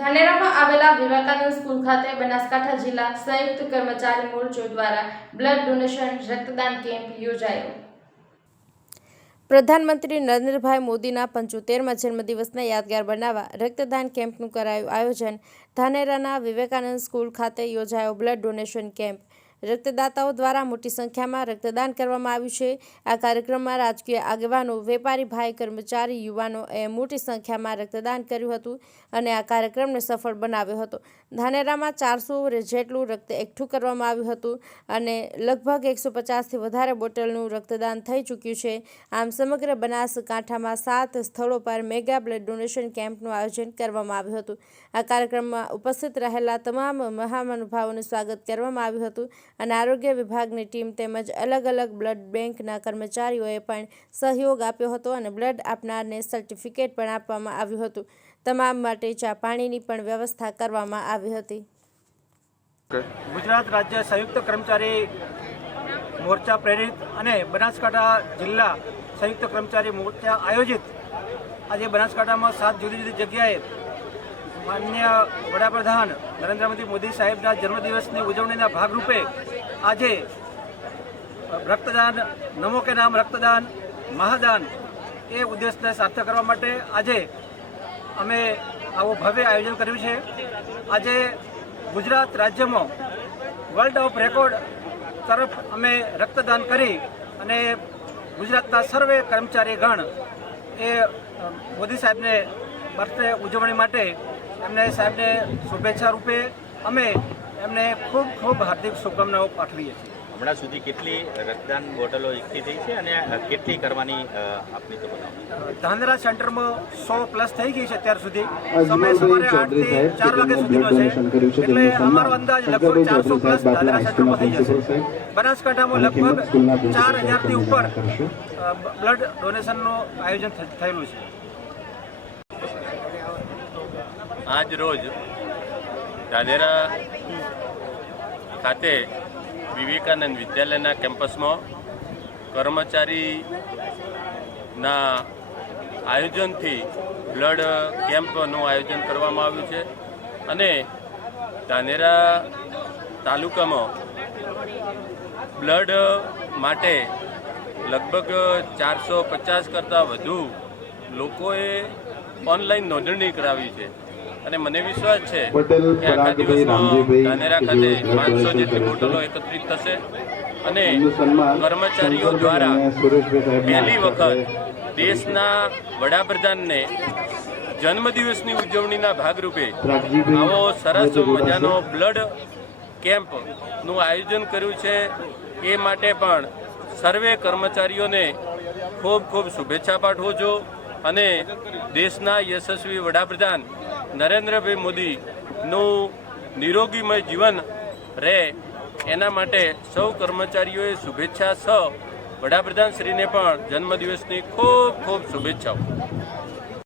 ધાનેરામાં આવેલા વિવેકાનંદ સ્કૂલ ખાતે બનાસકાંઠા જિલ્લા સંયુક્ત કર્મચારી મોરચો દ્વારા બ્લડ ડોનેશન રક્તદાન કેમ્પ યોજાયો. પ્રધાનમંત્રી નરેન્દ્રભાઈ મોદીના પંચોતેરમા જન્મદિવસને યાદગાર બનાવવા રક્તદાન કેમ્પનું કરાયું આયોજન ધાનેરાના વિવેકાનંદ સ્કૂલ ખાતે યોજાયો બ્લડ ડોનેશન કેમ્પ. રક્તદાતાઓ દ્વારા મોટી સંખ્યામાં રક્તદાન કરવામાં આવ્યું છે. આ કાર્યક્રમમાં રાજકીય આગેવાનો, વેપારી ભાઈ, કર્મચારી, યુવાનોએ મોટી સંખ્યામાં રક્તદાન કર્યું હતું અને આ કાર્યક્રમને સફળ બનાવ્યો હતો. ધાનેરામાં ચારસો જેટલું રક્ત એકઠું કરવામાં આવ્યું હતું અને લગભગ એકસો પચાસથી વધારે બોટલનું રક્તદાન થઈ ચૂક્યું છે. આમ સમગ્ર બનાસકાંઠામાં સાત સ્થળો પર મેગા બ્લડ ડોનેશન કેમ્પનું આયોજન કરવામાં આવ્યું હતું. આ કાર્યક્રમમાં ઉપસ્થિત રહેલા તમામ મહાનુભાવોનું સ્વાગત કરવામાં આવ્યું હતું. અને આરોગ્ય વિભાગની ટીમ તેમજ અલગ અલગ બ્લડ બેંકના કર્મચારીઓએ પણ સહયોગ આપ્યો હતો અને બ્લડ આપનારને સર્ટિફિકેટ પણ આપવામાં આવ્યું હતું. તમામ માટે ચા પાણીની પણ વ્યવસ્થા કરવામાં આવી હતી. ગુજરાત રાજ્ય સંયુક્ત કર્મચારી મોરચા પ્રેરિત અને બનાસકાંઠા જિલ્લા સંયુક્ત કર્મચારી મોરચા આયોજિત આજે બનાસકાંઠામાં સાત જુદી જુદી જગ્યાએ માન્ય વડાપ્રધાન નરેન્દ્ર મોદી મોદી સાહેબના જન્મદિવસની ઉજવણીના ભાગરૂપે આજે રક્તદાન, નમો કે નામ રક્તદાન, મહાદાન એ ઉદ્દેશને સાર્થક કરવા માટે આજે અમે આવું ભવ્ય આયોજન કર્યું છે. આજે ગુજરાત રાજ્યમાં વર્લ્ડ ઓફ રેકોર્ડ તરફ અમે રક્તદાન કરી અને ગુજરાતના સર્વે કર્મચારી ગણ એ મોદી સાહેબને બર્થડે ઉજવણી માટે એમને સાહેબને શુભેચ્છા રૂપે અમે એમને ખૂબ ખૂબ હાર્દિક શુભકામનાઓ પાઠવીએ છીએ. હમણાં સુધી કેટલી રક્તદાન બોટલો એકઠી થઈ છે અને કેટલી કરવાની આપની તો બનાવો? ધાંધરા સેન્ટરમાં સો પ્લસ થઈ ગઈ છે અત્યાર સુધી. સમય સવારે આઠ આઠથી ચાર વાગ્યા સુધીનો છે. એટલે અમારો અંદાજ લગભગ ચારસો પ્લસ ધાંધરા સેન્ટરમાં થઈ જશે. બનાસકાંઠામાં લગભગ ચાર હજારથી ઉપર બ્લડ ડોનેશનનું આયોજન થયેલું છે. આજ રોજ ધાનેરા ખાતે વિવેકાનંદ વિદ્યાલયના કેમ્પસમાં કર્મચારીના આયોજનથી બ્લડ કેમ્પનું આયોજન કરવામાં આવ્યું છે અને ધાનેરા તાલુકામાં બ્લડ માટે લગભગ ચારસો પચાસ કરતાં વધુ લોકોએ ઓનલાઈન નોંધણી કરાવી છે. અને મને વિશ્વાસ છે કે આખા દિવસમાં ધાનેરા ખાતે પાંચસો જેટલી બોટલો એકત્રિત થશે અને કર્મચારીઓ દ્વારા પહેલી વખત દેશના વડાપ્રધાનને જન્મદિવસની ઉજવણીના ભાગરૂપે આવો સરસ મજાનો બ્લડ કેમ્પનું આયોજન કર્યું છે. એ માટે પણ સર્વે કર્મચારીઓને ખૂબ ખૂબ શુભેચ્છા પાઠવું છું અને દેશના યશસ્વી વડાપ્રધાન નરેન્દ્રભાઈ મોદીનું નિરોગીમય જીવન રહે એના માટે સૌ કર્મચારીઓએ શુભેચ્છા. સહ વડાપ્રધાનશ્રીને પણ જન્મદિવસની ખૂબ ખૂબ શુભેચ્છાઓ.